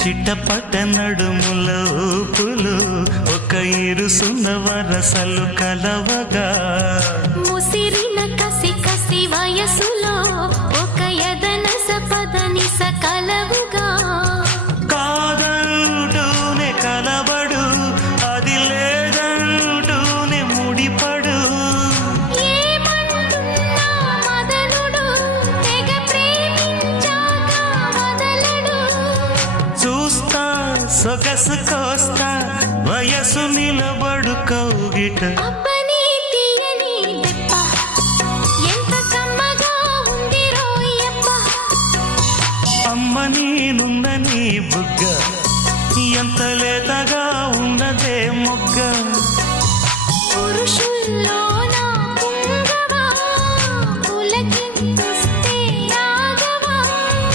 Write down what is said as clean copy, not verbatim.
చిట్టపట్ట నడుముల ఊపులు ఒక ఇరుసున్న వరసలు కలవగా ముసిరిన కసి కసి వయసులో ఒక యదన సపదని సకలవుగా కాదంటూనే కలబడు అది లేదంటూనే ముడిపడు ఏమంటున్నా మదనుడు తెగ ప్రేమించాక వదలడు చూస్తా సొగసు కోస్తా వయసు నిలబడు కౌగిట అబ్బని తీయని దెబ్బ ఎంత కమ్మగా ఉంది రోయప్ప అమ్మ నేనున్న నీ బుగ్గ ఎంత లేతగా ఉన్నదే మొగ్గ పురుషుల్లో